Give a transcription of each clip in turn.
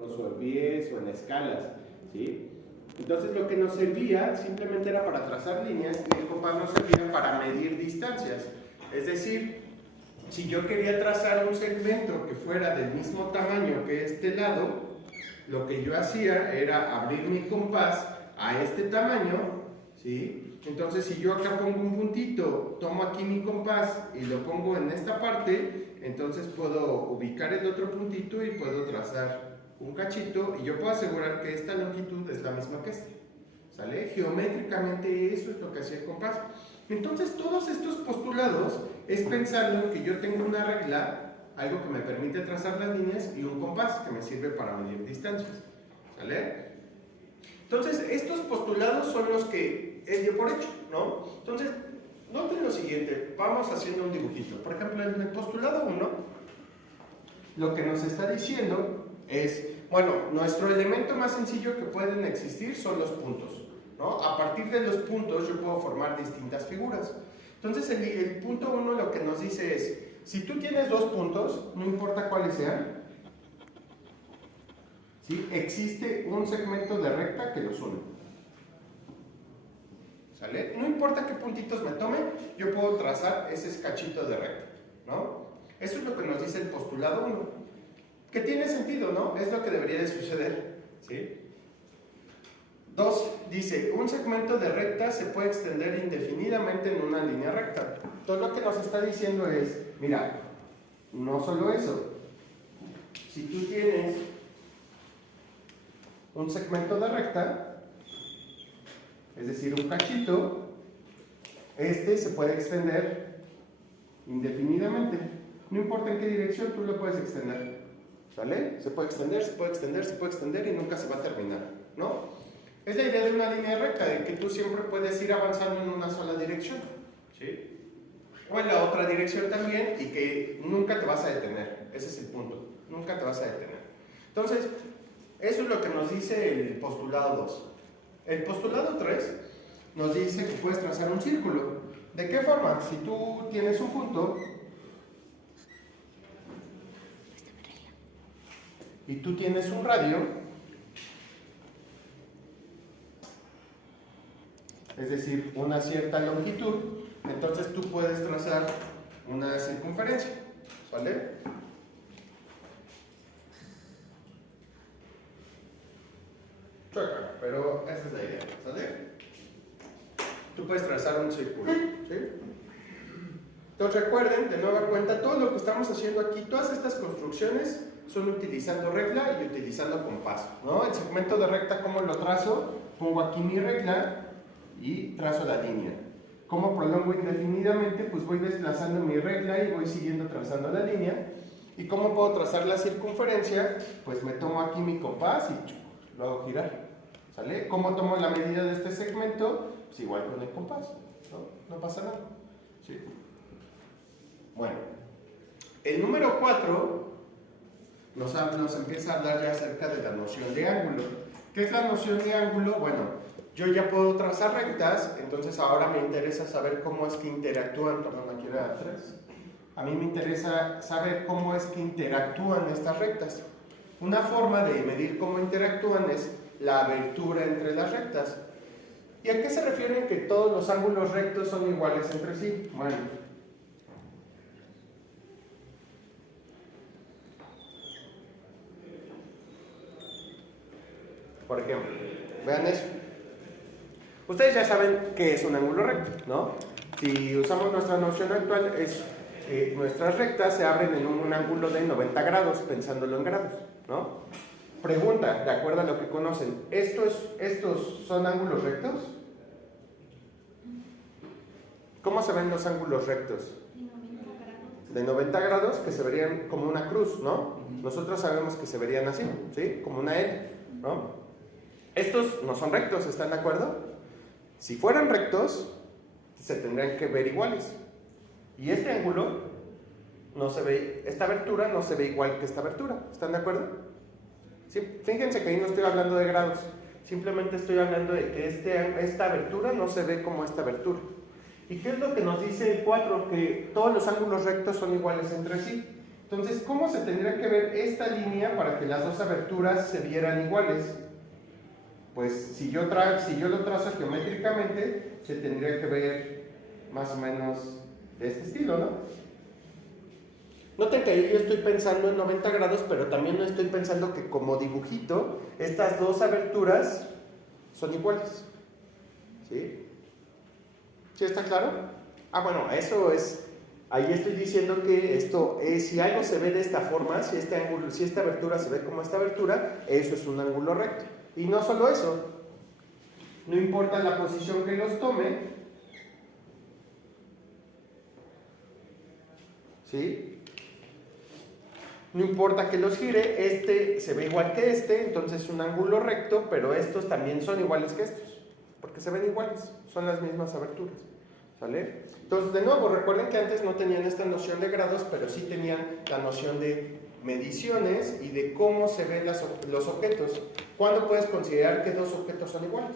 o en pies o en escalas, ¿sí? Entonces lo que nos servía simplemente era para trazar líneas y el compás nos servía para medir distancias. Es decir, si yo quería trazar un segmento que fuera del mismo tamaño que este lado, lo que yo hacía era abrir mi compás a este tamaño, ¿sí? Entonces si yo acá pongo un puntito, tomo aquí mi compás y lo pongo en esta parte, entonces puedo ubicar el otro puntito y puedo trazar un cachito y yo puedo asegurar que esta longitud es la misma que esta, ¿sale? Geométricamente eso es lo que hacía el compás. Entonces todos estos postulados es pensando que yo tengo una regla, algo que me permite trazar las líneas y un compás que me sirve para medir distancias, ¿sale? Entonces estos postulados son los que él dio por hecho, ¿no? Entonces noten lo siguiente, vamos haciendo un dibujito. Por ejemplo, en el postulado 1 lo que nos está diciendo es, bueno, nuestro elemento más sencillo que pueden existir son los puntos, ¿no? A partir de los puntos yo puedo formar distintas figuras. Entonces el punto 1 lo que nos dice es, si tú tienes dos puntos, no importa cuáles sean, ¿sí? Existe un segmento de recta que los une, ¿sale? No importa qué puntitos me tome, yo puedo trazar ese cachito de recta, ¿no? Eso es lo que nos dice el postulado 1. Que tiene sentido, ¿no? Es lo que debería de suceder, ¿sí? 2. Dice, un segmento de recta se puede extender indefinidamente en una línea recta. Todo lo que nos está diciendo es, mira, no solo eso. Si tú tienes un segmento de recta, es decir, un cachito, este se puede extender indefinidamente. No importa en qué dirección, tú lo puedes extender. ¿Sale? Se puede extender, se puede extender, se puede extender y nunca se va a terminar, ¿no? Es la idea de una línea recta, de que tú siempre puedes ir avanzando en una sola dirección, ¿sí? O en la otra dirección también y que nunca te vas a detener. Ese es el punto, nunca te vas a detener. Entonces, eso es lo que nos dice el postulado 2. El postulado 3 nos dice que puedes trazar un círculo. ¿De qué forma? Si tú tienes un punto y tú tienes un radio, es decir, una cierta longitud, entonces tú puedes trazar una circunferencia, ¿vale? Chueca, pero esa es la idea, ¿sale? Tú puedes trazar un círculo, ¿sí? Entonces recuerden, de nueva cuenta, todo lo que estamos haciendo aquí, todas estas construcciones son utilizando regla y utilizando compás, ¿no? El segmento de recta, ¿cómo lo trazo? Pongo aquí mi regla y trazo la línea. ¿Cómo prolongo indefinidamente? Pues voy desplazando mi regla y voy siguiendo trazando la línea. ¿Y cómo puedo trazar la circunferencia? Pues me tomo aquí mi compás y lo hago girar, ¿sale? ¿Cómo tomo la medida de este segmento? Pues igual con el compás, ¿no? No pasa nada, ¿sí? Bueno, el número 4 nos empieza a hablar ya acerca de la noción de ángulo. ¿Qué es la noción de ángulo? Bueno, yo ya puedo trazar rectas, entonces ahora me interesa saber cómo es que interactúan, perdón, aquí era 3. A mí me interesa saber cómo es que interactúan estas rectas. Una forma de medir cómo interactúan es la abertura entre las rectas. ¿Y a qué se refieren que todos los ángulos rectos son iguales entre sí? Bueno, por ejemplo, vean eso. Ustedes ya saben qué es un ángulo recto, ¿no? Si usamos nuestra noción actual, es nuestras rectas se abren en un ángulo de 90 grados, pensándolo en grados, ¿no? Pregunta, de acuerdo a lo que conocen, ¿estos son ángulos rectos? ¿Cómo se ven los ángulos rectos? De 90 grados, que se verían como una cruz, ¿no? Nosotros sabemos que se verían así, ¿sí? Como una L, ¿no? Estos no son rectos, ¿están de acuerdo? Si fueran rectos, se tendrían que ver iguales. Y este ángulo no se ve, esta abertura no se ve igual que esta abertura, ¿están de acuerdo? Sí, fíjense que ahí no estoy hablando de grados, simplemente estoy hablando de que esta abertura no se ve como esta abertura. ¿Y qué es lo que nos dice el 4? Que todos los ángulos rectos son iguales entre sí. Entonces, ¿cómo se tendría que ver esta línea para que las dos aberturas se vieran iguales? Pues si yo lo trazo geométricamente, se tendría que ver más o menos de este estilo, ¿no? Noten que ahí yo estoy pensando en 90 grados, pero también no estoy pensando que como dibujito, estas dos aberturas son iguales. ¿Sí? ¿Sí está claro? Ah, bueno, eso es... Ahí estoy diciendo que esto es, si algo se ve de esta forma, si esta abertura se ve como esta abertura, eso es un ángulo recto. Y no solo eso, no importa la posición que los tome, ¿sí? No importa que los gire, este se ve igual que este, entonces es un ángulo recto, pero estos también son iguales que estos, porque se ven iguales, son las mismas aberturas. ¿Sale? Entonces, de nuevo, recuerden que antes no tenían esta noción de grados, pero sí tenían la noción de mediciones y de cómo se ven los objetos. ¿Cuándo puedes considerar que dos objetos son iguales?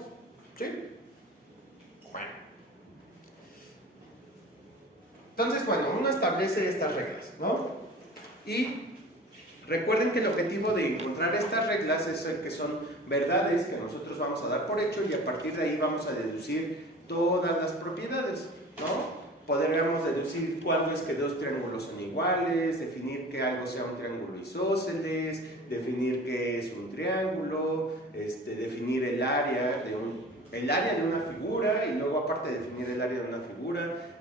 ¿Sí? Bueno. Entonces, bueno, uno establece estas reglas, ¿no? Y recuerden que el objetivo de encontrar estas reglas es el que son verdades que nosotros vamos a dar por hecho y a partir de ahí vamos a deducir todas las propiedades, ¿no? Podríamos deducir cuándo es que dos triángulos son iguales, definir que algo sea un triángulo isósceles, definir qué es un triángulo, definir el área de una figura y luego aparte de definir el área de una figura,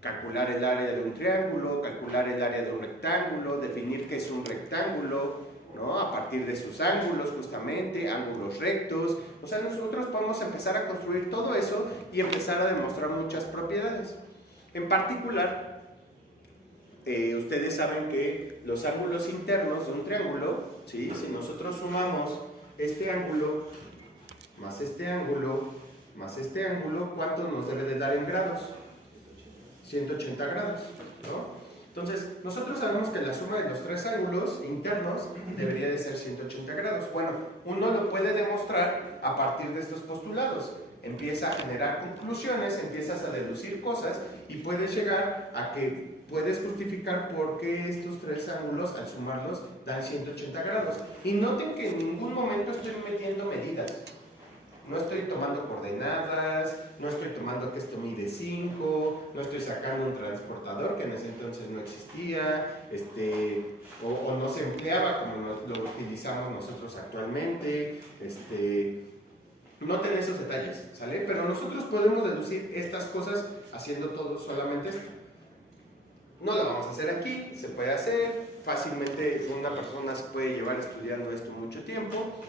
calcular el área de un triángulo, calcular el área de un rectángulo, definir qué es un rectángulo, ¿no? A partir de sus ángulos, justamente, ángulos rectos. O sea, nosotros podemos empezar a construir todo eso y empezar a demostrar muchas propiedades. En particular, ustedes saben que los ángulos internos de un triángulo, ¿sí? Si nosotros sumamos este ángulo, más este ángulo, más este ángulo, ¿cuánto nos debe de dar en grados? 180 grados, ¿no? Entonces, nosotros sabemos que la suma de los tres ángulos internos debería de ser 180 grados. Bueno, uno lo puede demostrar a partir de estos postulados. Empieza a generar conclusiones, empiezas a deducir cosas y puedes llegar a que puedes justificar por qué estos tres ángulos, al sumarlos, dan 180 grados. Y noten que en ningún momento estoy metiendo medidas. No estoy tomando coordenadas, no estoy tomando que esto mide 5, no estoy sacando un transportador que en ese entonces no existía, o no se empleaba como lo utilizamos nosotros actualmente. Noten esos detalles, ¿sale? Pero nosotros podemos deducir estas cosas haciendo todo solamente esto. No lo vamos a hacer aquí, se puede hacer, fácilmente una persona se puede llevar estudiando esto mucho tiempo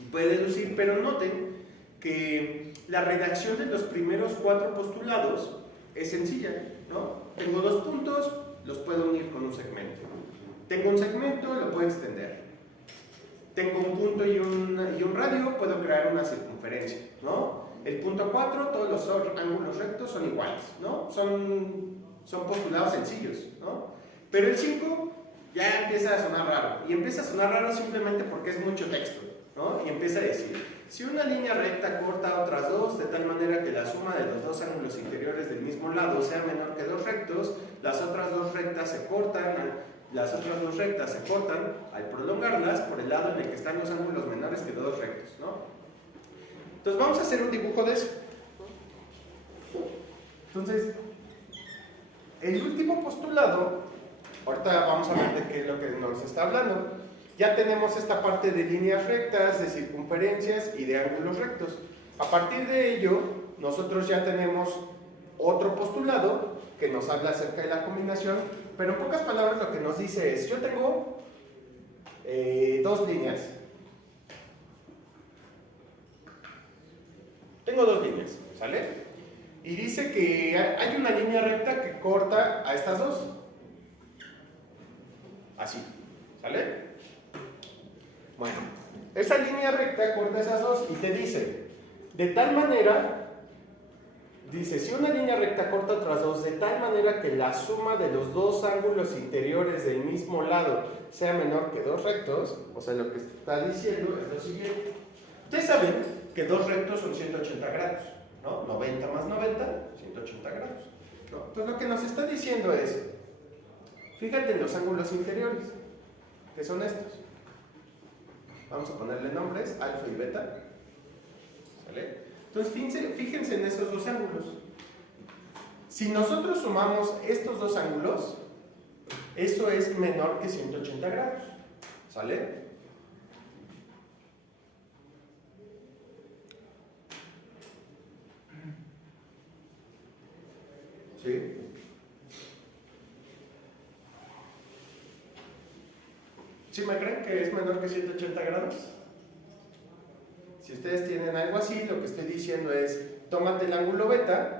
y puede deducir, pero noten que la redacción de los primeros 4 postulados es sencilla, ¿no? Tengo 2 puntos, los puedo unir con un segmento. Tengo un segmento, lo puedo extender. Tengo un punto y un radio, puedo crear una circunferencia, ¿no? El punto 4, todos los ángulos rectos son iguales, ¿no? Son postulados sencillos, ¿no? Pero el 5 ya empieza a sonar raro. Y empieza a sonar raro simplemente porque es mucho texto, ¿no? Y empieza a decir, si una línea recta corta a otras dos, de tal manera que la suma de los dos ángulos interiores del mismo lado sea menor que dos rectos, las otras dos rectas se cortan al prolongarlas por el lado en el que están los ángulos menores que dos rectos, ¿no? Entonces vamos a hacer un dibujo de eso. Entonces, el último postulado, ahorita vamos a ver de qué es lo que nos está hablando. Ya tenemos esta parte de líneas rectas, de circunferencias y de ángulos rectos. A partir de ello, nosotros ya tenemos otro postulado que nos habla acerca de la combinación, pero en pocas palabras lo que nos dice es, yo tengo 2 líneas. Tengo 2 líneas, ¿sale? Y dice que hay una línea recta que corta a estas dos. Así, ¿sale? Bueno, esa línea recta corta esas dos y te dice, de tal manera, dice, si una línea recta corta otras dos, de tal manera que la suma de los dos ángulos interiores del mismo lado sea menor que dos rectos, o sea, lo que está diciendo es lo siguiente. Ustedes saben que dos rectos son 180 grados, ¿no? 90 más 90, 180 grados. ¿no? Entonces lo que nos está diciendo es, fíjate en los ángulos inferiores, que son estos. Vamos a ponerle nombres, alfa y beta. ¿Sale? Entonces fíjense en esos dos ángulos. Si nosotros sumamos estos dos ángulos, eso es menor que 180 grados. ¿Sale? ¿Sí? ¿Sí me creen que es menor que 180 grados? Si ustedes tienen algo así, lo que estoy diciendo es, tómate el ángulo beta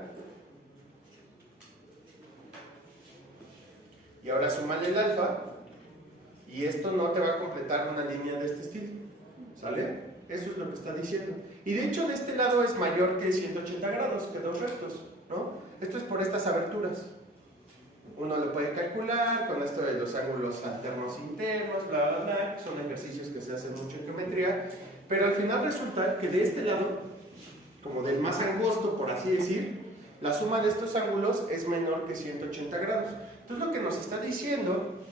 y ahora súmale el alfa y esto no te va a completar una línea de este estilo. ¿Sale? Eso es lo que está diciendo. Y de hecho de este lado es mayor que 180 grados, que dos rectos, ¿no? Esto es por estas aberturas. Uno lo puede calcular con esto de los ángulos alternos internos, bla, bla, bla. Son ejercicios que se hacen mucho en geometría. Pero al final resulta que de este lado, como del más angosto, por así decir, la suma de estos ángulos es menor que 180 grados. Entonces lo que nos está diciendo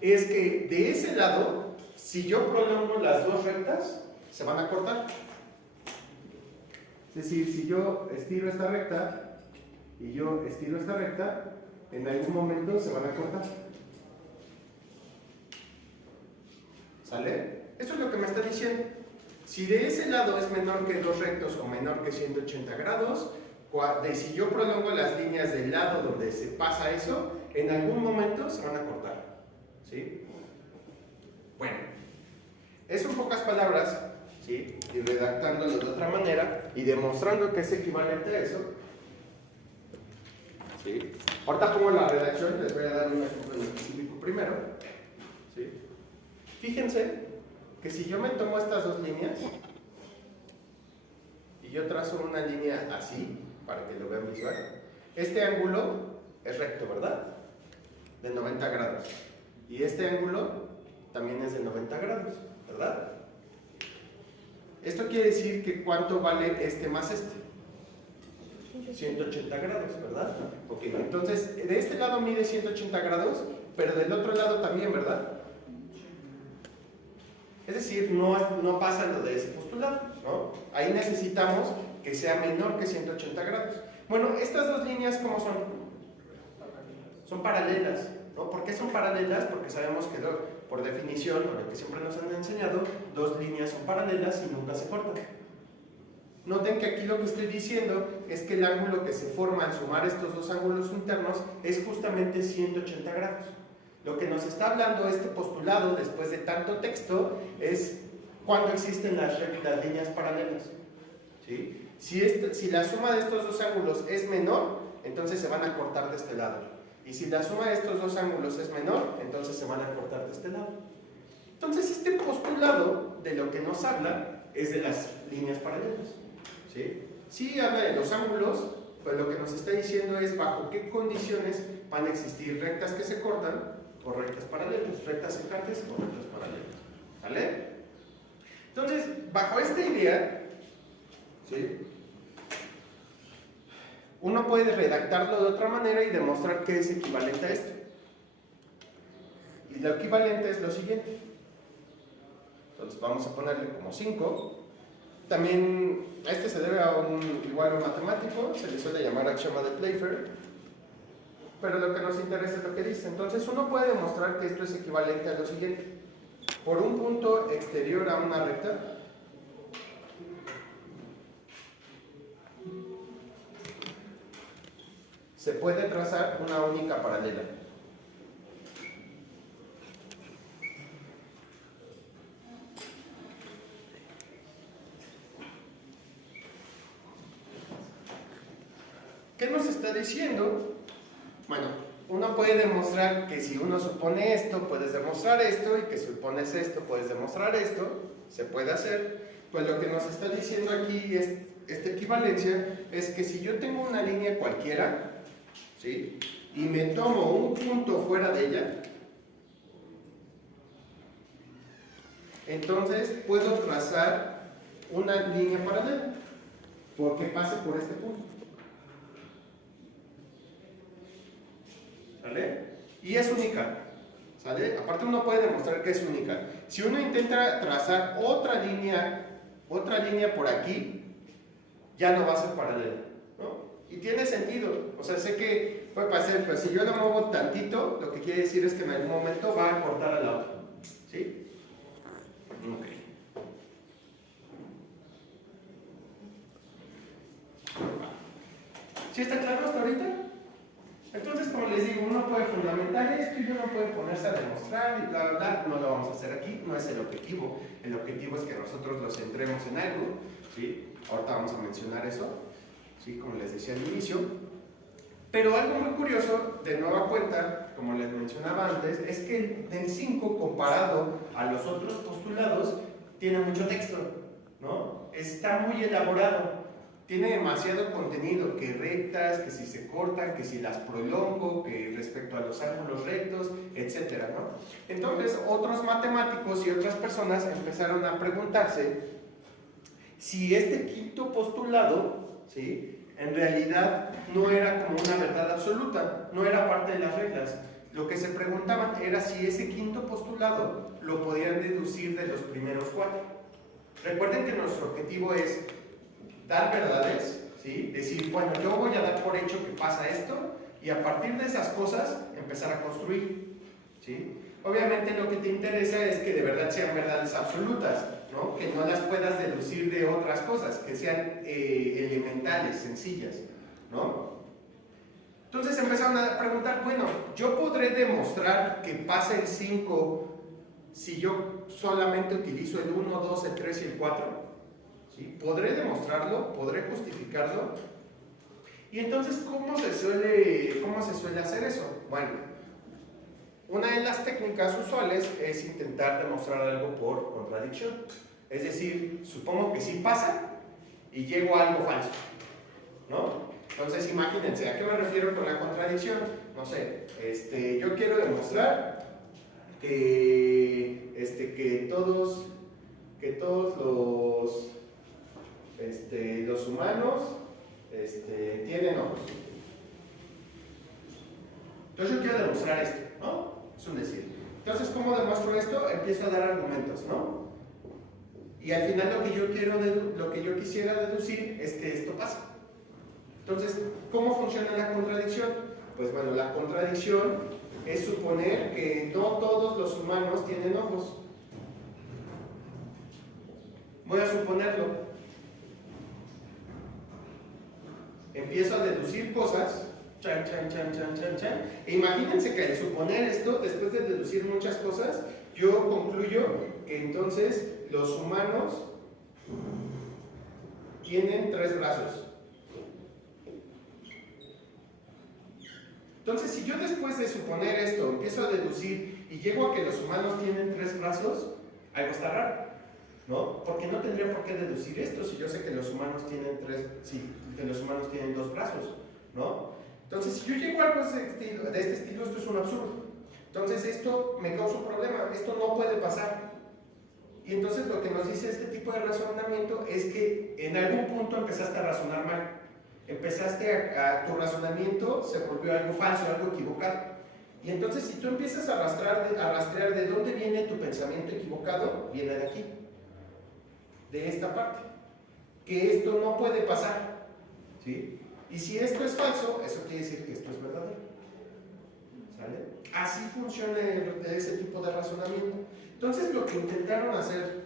es que de ese lado, si yo prolongo las dos rectas, se van a cortar. Es decir, si yo estiro esta recta y yo estiro esta recta, en algún momento se van a cortar. ¿Sale? Eso es lo que me está diciendo. Si de ese lado es menor que dos rectos o menor que 180 grados, si yo prolongo las líneas del lado donde se pasa eso, en algún momento se van a cortar. ¿Sí? Bueno, eso en pocas palabras, ¿sí? Y redactándolo de otra manera y demostrando que es equivalente a eso. ¿Sí? Ahorita pongo la redacción, les voy a dar un ejemplo en específico primero. ¿Sí? Fíjense que si yo me tomo estas dos líneas y yo trazo una línea así, para que lo vean visual, este ángulo es recto, ¿verdad? De 90 grados. Y este ángulo también es de 90 grados, ¿verdad? Esto quiere decir que ¿cuánto vale este más este? 180 grados, ¿verdad? Ok, entonces de este lado mide 180 grados, pero del otro lado también, ¿verdad? Es decir, no pasa lo de ese postulado, ¿no? Ahí necesitamos que sea menor que 180 grados. Bueno, estas dos líneas, ¿cómo son? Son paralelas, ¿no? ¿Por qué son paralelas? Porque sabemos que por definición, o lo que siempre nos han enseñado, dos líneas son paralelas y nunca se cortan. Noten que aquí lo que estoy diciendo es que el ángulo que se forma al sumar estos dos ángulos internos es justamente 180 grados. Lo que nos está hablando este postulado, después de tanto texto, es cuando existen las líneas paralelas. ¿Sí? Si la suma de estos dos ángulos es menor, entonces se van a cortar de este lado. Y si la suma de estos dos ángulos es menor, entonces se van a cortar de este lado. Entonces este postulado de lo que nos habla es de las líneas paralelas. ¿Sí? Sí habla de los ángulos, pero lo que nos está diciendo es bajo qué condiciones van a existir rectas que se cortan o rectas paralelas, rectas secantes o rectas paralelas. ¿Sale? Entonces, bajo esta idea, ¿sí? Uno puede redactarlo de otra manera y demostrar que es equivalente a esto. Y lo equivalente es lo siguiente. Entonces vamos a ponerle como 5. También, este se debe a igual a un matemático, se le suele llamar axioma de Playfair, pero lo que nos interesa es lo que dice. Entonces uno puede demostrar que esto es equivalente a lo siguiente. Por un punto exterior a una recta, se puede trazar una única paralela. ¿Qué nos está diciendo? Bueno, uno puede demostrar que si uno supone esto, puedes demostrar esto, y que si supones esto, puedes demostrar esto, se puede hacer. Pues lo que nos está diciendo aquí, esta equivalencia, es que si yo tengo una línea cualquiera, ¿sí? Y me tomo un punto fuera de ella, entonces puedo trazar una línea paralela, porque pase por este punto. Y es única, ¿sale? Aparte uno puede demostrar que es única. Si uno intenta trazar otra línea por aquí, ya no va a ser paralela, ¿no? Y tiene sentido, o sea, sé que puede pasar, pero si yo lo muevo tantito, lo que quiere decir es que en algún momento va a cortar a la otra, ¿sí? Ok. ¿Sí está claro hasta ahorita? Entonces, como les digo, uno puede fundamentar esto y uno puede ponerse a demostrar y bla, bla, bla. No lo vamos a hacer aquí, no es el objetivo. El objetivo es que nosotros lo centremos en algo, ¿sí? Ahorita vamos a mencionar eso, ¿sí? Como les decía al inicio. Pero algo muy curioso, de nueva cuenta, como les mencionaba antes, es que el 5, comparado a los otros postulados, tiene mucho texto, ¿no? Está muy elaborado. Tiene demasiado contenido, que rectas, que si se cortan, que si las prolongo, que respecto a los ángulos rectos, etcétera, ¿no? Entonces, otros matemáticos y otras personas empezaron a preguntarse si este quinto postulado, ¿sí?, en realidad no era como una verdad absoluta, no era parte de las reglas. Lo que se preguntaban era si ese quinto postulado lo podían deducir de los primeros 4. Recuerden que nuestro objetivo es dar verdades, ¿sí? Decir, bueno, yo voy a dar por hecho que pasa esto y a partir de esas cosas empezar a construir, ¿sí? Obviamente lo que te interesa es que de verdad sean verdades absolutas, ¿no? Que no las puedas deducir de otras cosas, que sean elementales, sencillas, ¿no? Entonces empezaron a preguntar, bueno, ¿yo podré demostrar que pasa el 5 si yo solamente utilizo el 1, 2, el 3 y el 4? ¿Sí? ¿Podré demostrarlo? ¿Podré justificarlo? Y entonces, ¿cómo se suele hacer eso? Bueno, una de las técnicas usuales es intentar demostrar algo por contradicción. Es decir, supongo que sí pasa y llego a algo falso, ¿no? Entonces, imagínense, ¿a qué me refiero con la contradicción? No sé, yo quiero demostrar que todos los humanos tienen ojos. Entonces yo quiero demostrar esto, ¿no? Es un decir. Entonces, ¿cómo demuestro esto? Empiezo a dar argumentos, ¿no? Y al final lo que yo quisiera deducir es que esto pasa. Entonces, ¿cómo funciona la contradicción? Pues bueno, la contradicción es suponer que no todos los humanos tienen ojos. Voy a suponerlo. Empiezo a deducir cosas. Chan, chan, chan, chan, chan, chan. E imagínense que al suponer esto, después de deducir muchas cosas, yo concluyo que entonces los humanos tienen 3 brazos. Entonces, si yo después de suponer esto empiezo a deducir y llego a que los humanos tienen 3 brazos, algo está raro, ¿no? Porque no tendría por qué deducir esto si yo sé que los humanos tienen 2 brazos, ¿no? Entonces, si yo llego a algo de este estilo, esto es un absurdo. Entonces, esto me causa un problema, esto no puede pasar. Y entonces lo que nos dice este tipo de razonamiento es que en algún punto empezaste a razonar mal. Tu razonamiento se volvió algo falso, algo equivocado. Y entonces si tú empiezas a rastrear de dónde viene tu pensamiento equivocado, viene de aquí, de esta parte, que esto no puede pasar, ¿sí? Y si esto es falso, eso quiere decir que esto es verdadero, ¿sale? Así funciona ese tipo de razonamiento. Entonces lo que intentaron hacer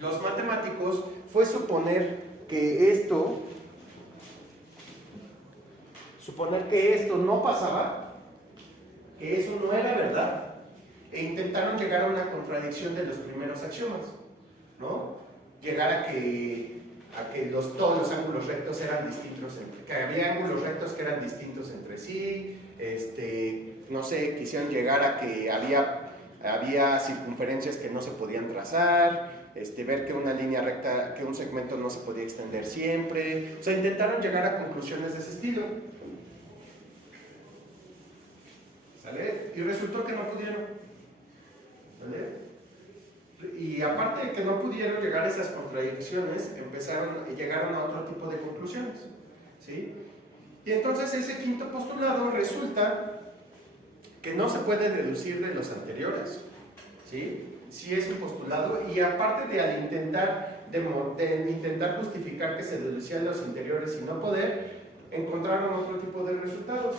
los matemáticos fue suponer que esto no pasaba, que eso no era verdad, e intentaron llegar a una contradicción de los primeros axiomas, ¿no? Llegar a que todos los ángulos rectos eran distintos, que había ángulos rectos que eran distintos entre sí, no sé, quisieron llegar a que había circunferencias que no se podían trazar, ver que una línea recta, que un segmento no se podía extender siempre, o sea, intentaron llegar a conclusiones de ese estilo. ¿Sale? Y resultó que no pudieron. ¿Vale? Y aparte de que no pudieron llegar a esas contradicciones, llegaron a otro tipo de conclusiones, ¿sí? Y entonces ese quinto postulado resulta que no se puede deducir de los anteriores, ¿sí? Sí es un postulado, y aparte de al intentar, de intentar justificar que se deducían los anteriores y no poder, encontraron otro tipo de resultados.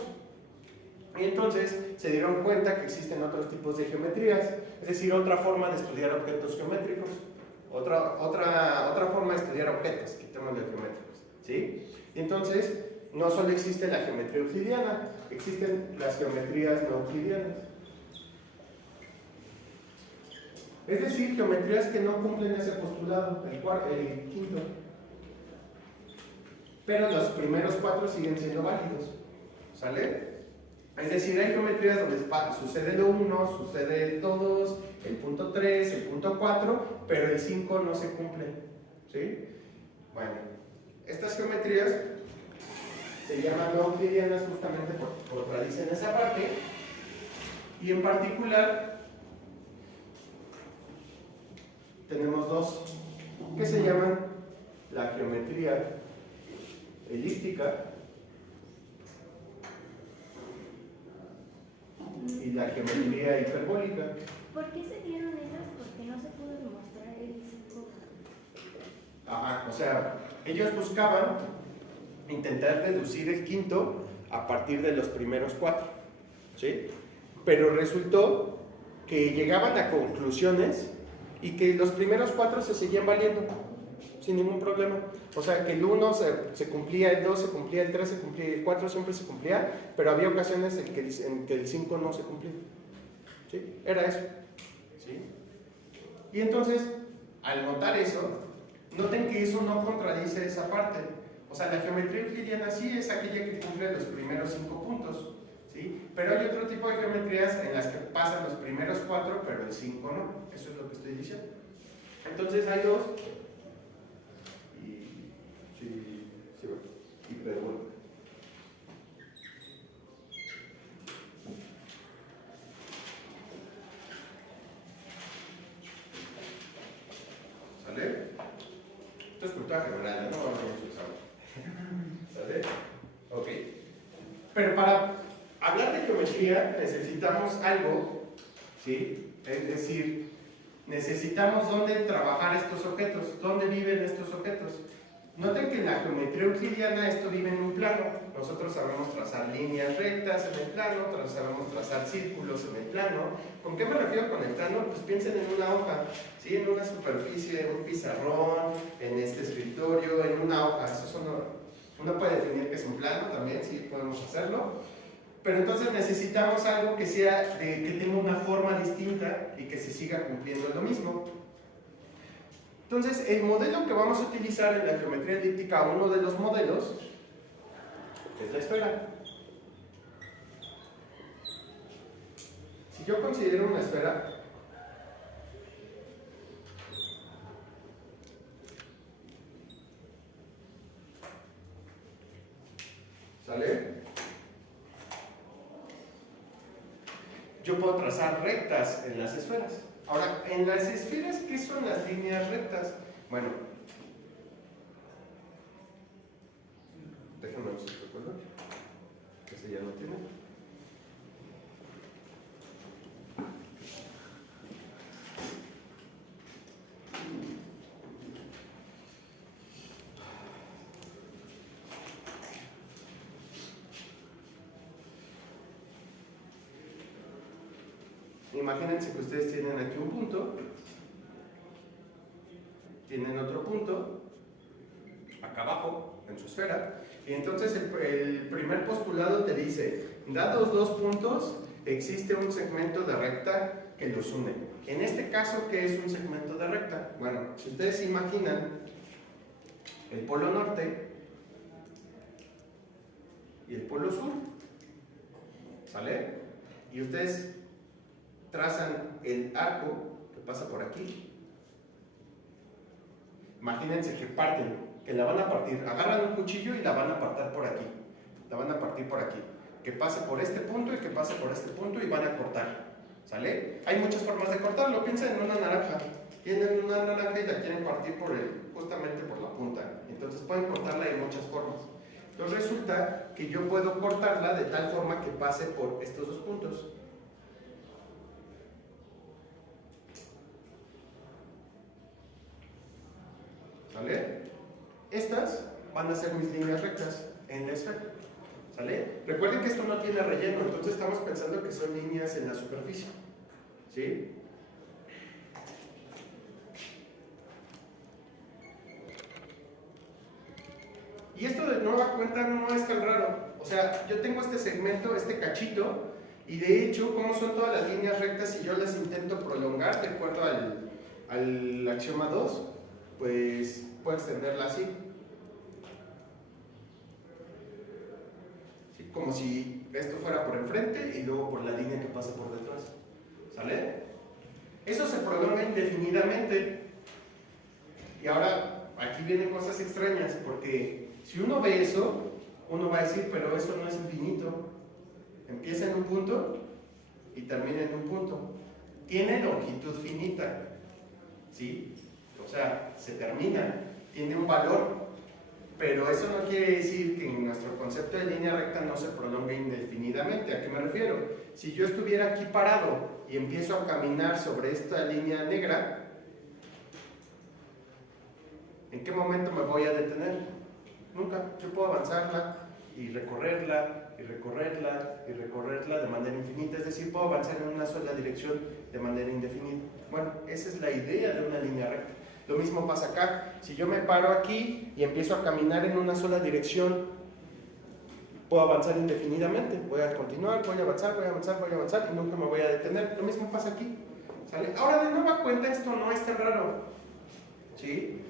Y entonces se dieron cuenta que existen otros tipos de geometrías, es decir, otra forma de estudiar objetos geométricos, otra forma de estudiar objetos, quitémosle geométricos, ¿sí? Y entonces, no solo existe la geometría euclidiana, existen las geometrías no euclidianas. Es decir, geometrías que no cumplen ese postulado, el quinto. Pero los primeros 4 siguen siendo válidos, ¿sale? Es decir, hay geometrías donde sucede el 1, sucede el 2, el punto 3, el punto 4, pero el 5 no se cumple, ¿sí? Bueno, estas geometrías se llaman no euclidianas justamente por contradicen esa parte, y en particular tenemos dos que se llaman la geometría elíptica y la geometría hiperbólica. ¿Por qué se dieron esas? Porque no se pudo demostrar el 5. Ajá, o sea, ellos buscaban intentar deducir el quinto a partir de los primeros 4, ¿sí? Pero resultó que llegaban a conclusiones y que los primeros 4 se seguían valiendo sin ningún problema. O sea, que el 1 se cumplía, el 2 se cumplía, el 3 se cumplía, el 4 siempre se cumplía, pero había ocasiones en que el 5 no se cumplía, ¿sí? Era eso, ¿sí? Y entonces, al notar eso, noten que eso no contradice esa parte. O sea, la geometría euclidiana sí es aquella que cumple los primeros 5 puntos, ¿sí? Pero hay otro tipo de geometrías en las que pasan los primeros 4, pero el 5 no. Eso es lo que estoy diciendo. Entonces hay dos. Y pregunta. ¿Sale? Esto es cultura general, no vamos a usar. ¿Sale? Ok. Pero para hablar de geometría necesitamos algo, ¿sí? Es decir, necesitamos dónde trabajar estos objetos, dónde viven estos objetos. Noten que en la geometría euclidiana esto vive en un plano. Nosotros sabemos trazar líneas rectas en el plano, sabemos trazar círculos en el plano. ¿Con qué me refiero con el plano? Pues piensen en una hoja, ¿sí? En una superficie, en un pizarrón, en este escritorio, en una hoja. Eso uno puede definir que es un plano también, sí, podemos hacerlo. Pero entonces necesitamos algo que que tenga una forma distinta y que se siga cumpliendo lo mismo. Entonces, el modelo que vamos a utilizar en la geometría elíptica, uno de los modelos, es la esfera. Si yo considero una esfera, ¿sale? Yo puedo trazar rectas en las esferas. Ahora, en las esferas, ¿qué son las líneas rectas? Bueno, déjenme ver si recuerdo. Ese ya no tiene. Imagínense que ustedes tienen aquí un punto, tienen otro punto, acá abajo, en su esfera, y entonces el primer postulado te dice, dados dos puntos, existe un segmento de recta que los une. En este caso, ¿qué es un segmento de recta? Bueno, si ustedes se imaginan el polo norte y el polo sur, ¿sale? Y ustedes trazan el arco que pasa por aquí. Imagínense que parten, que la van a partir, agarran un cuchillo y la van a apartar por aquí, la van a partir por aquí, que pase por este punto y que pase por este punto y van a cortar, ¿sale? Hay muchas formas de cortarlo. Piensen en una naranja, tienen una naranja y la quieren partir justamente por la punta, entonces pueden cortarla de muchas formas. Entonces resulta que yo puedo cortarla de tal forma que pase por estos dos puntos. ¿Sale? Estas van a ser mis líneas rectas en la esfera. ¿Sale? Recuerden que esto no tiene relleno, entonces estamos pensando que son líneas en la superficie. ¿Sí? Y esto de nueva cuenta no es tan raro. O sea, yo tengo este segmento, este cachito, y de hecho, como son todas las líneas rectas y yo las intento prolongar de acuerdo al axioma 2, pues puedo extenderla así. ¿Sí? Como si esto fuera por enfrente y luego por la línea que pasa por detrás. ¿Sale? Eso se prolonga indefinidamente. Y ahora, aquí vienen cosas extrañas, porque si uno ve eso, uno va a decir, pero eso no es infinito. Empieza en un punto y termina en un punto. Tiene longitud finita, ¿sí? O sea, se termina, tiene un valor, pero eso no quiere decir que en nuestro concepto de línea recta no se prolongue indefinidamente. ¿A qué me refiero? Si yo estuviera aquí parado y empiezo a caminar sobre esta línea negra, ¿en qué momento me voy a detener? Nunca. Yo puedo avanzarla y recorrerla y recorrerla y recorrerla de manera infinita, es decir, puedo avanzar en una sola dirección de manera indefinida. Bueno, esa es la idea de una línea recta. Lo mismo pasa acá. Si yo me paro aquí y empiezo a caminar en una sola dirección, puedo avanzar indefinidamente. Voy a continuar, voy a avanzar, voy a avanzar, voy a avanzar y nunca me voy a detener. Lo mismo pasa aquí. ¿Sale? Ahora, de nueva cuenta, esto no es tan raro. ¿Sí?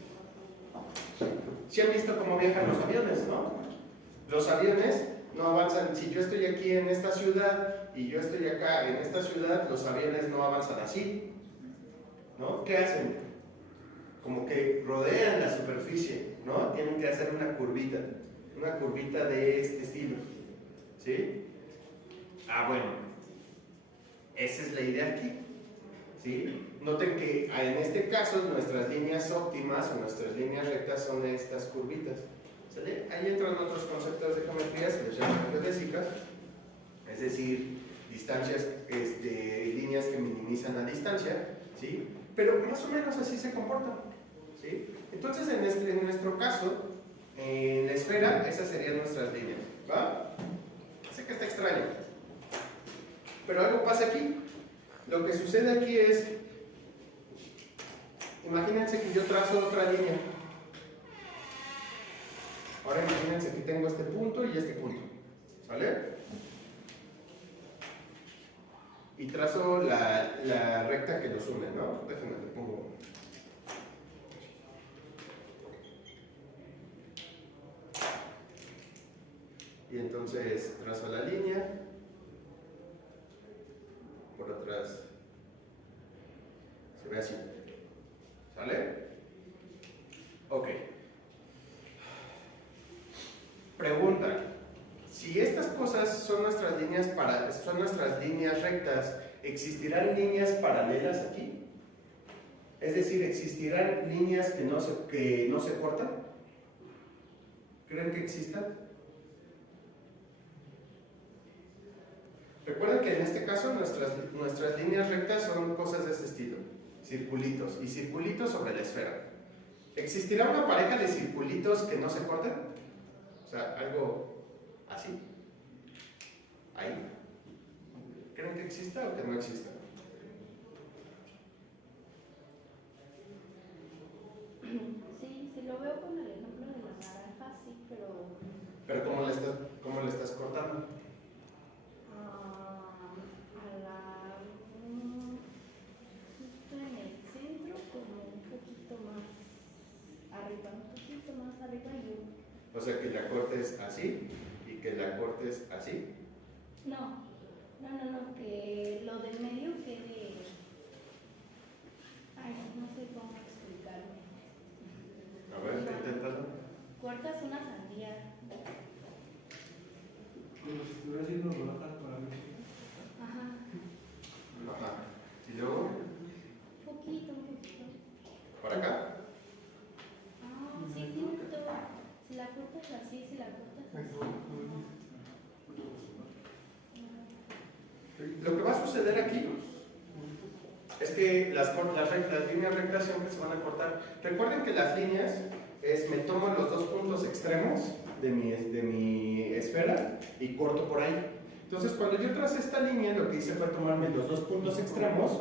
¿Sí han visto cómo viajan los aviones, no? Los aviones no avanzan. Si yo estoy aquí en esta ciudad y yo estoy acá en esta ciudad, los aviones no avanzan así, ¿no? ¿Qué hacen? Como que rodean la superficie, ¿no? Tienen que hacer una curvita de este estilo, ¿sí? Ah, bueno, esa es la idea aquí, ¿sí? Noten que en este caso nuestras líneas óptimas o nuestras líneas rectas son estas curvitas, ¿sale? Ahí entran otros conceptos de geometría, se les llaman geodésicas, es decir, distancias, líneas que minimizan la distancia, ¿sí? Pero más o menos así se comportan, ¿sí? Entonces, en nuestro caso, en la esfera, esas serían nuestras líneas, ¿va? Sé que está extraño, pero algo pasa aquí. Lo que sucede aquí es, imagínense que yo trazo otra línea. Ahora imagínense que tengo este punto y este punto, ¿sale? Y trazo la recta que los une, ¿no? Déjenme, le pongo. Y entonces trazo la línea, por atrás se ve así, ¿sale? Ok. Pregunta: si estas cosas son nuestras líneas rectas, ¿existirán líneas paralelas aquí? Es decir, ¿existirán líneas que no se cortan? ¿Creen que existan? Recuerden que en este caso nuestras líneas rectas son cosas de este estilo, circulitos, y circulitos sobre la esfera. ¿Existirá una pareja de circulitos que no se corten? O sea, algo así. Ahí. ¿Creen que exista o que no exista? Sí, si lo veo con el ejemplo de la naranja, sí, pero... ¿Pero cómo le estás cortando? Justo en el centro, como un poquito más arriba y O sea, que la cortes así y que la cortes así. No, que lo del medio quede... Ay, no sé cómo explicarme. A ver, inténtalo. Cortas una sandía. Como si estuviera haciendo rodajas para mí. Ajá. Ajá. ¿Y luego? Poquito. ¿Para acá? Sí, poquito. Si la cortas así, Lo que va a suceder aquí es que que las líneas rectas siempre se van a cortar. Recuerden que las líneas me tomo los dos puntos extremos de mi esfera y corto por ahí. Entonces, cuando yo tracé esta línea, lo que hice fue tomarme los dos puntos extremos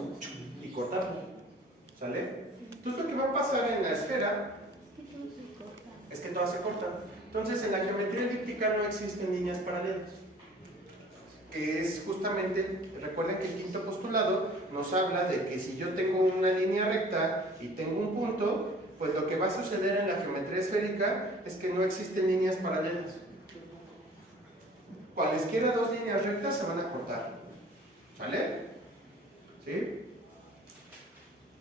y cortarlo. ¿Sale? Entonces, lo que va a pasar en la esfera es que todas se cortan. Entonces, en la geometría elíptica no existen líneas paralelas. Que es justamente, recuerden que el quinto postulado nos habla de que si yo tengo una línea recta y tengo un punto, pues lo que va a suceder en la geometría esférica es que no existen líneas paralelas. Cualesquiera dos líneas rectas se van a cortar. ¿Sale? ¿Sí?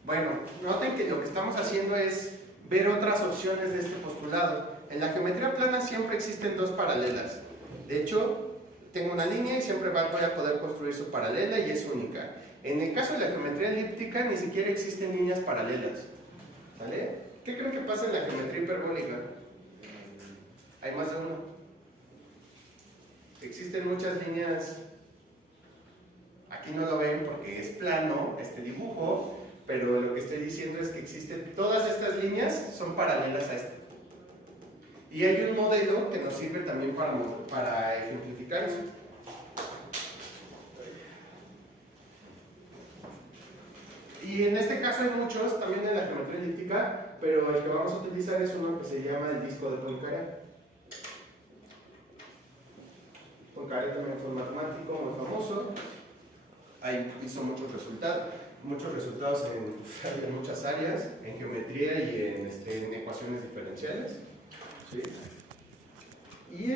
Bueno, noten que lo que estamos haciendo es ver otras opciones de este postulado. En la geometría plana siempre existen dos paralelas. De hecho, tengo una línea y siempre voy a poder construir su paralela y es única. En el caso de la geometría elíptica ni siquiera existen líneas paralelas. ¿Sale? ¿Qué creen que pasa en la geometría hiperbólica? Hay más de uno. Existen muchas líneas. Aquí no lo ven porque es plano este dibujo, pero lo que estoy diciendo es que existen, todas estas líneas son paralelas a esta. Y hay un modelo que nos sirve también para ejemplificar eso. Y en este caso hay muchos, también en la geometría elíptica, pero el que vamos a utilizar es uno que se llama el disco de Poincaré. Poincaré también fue un matemático muy famoso. Hizo muchos resultados en muchas áreas, en geometría y en ecuaciones diferenciales. ¿Sí? Y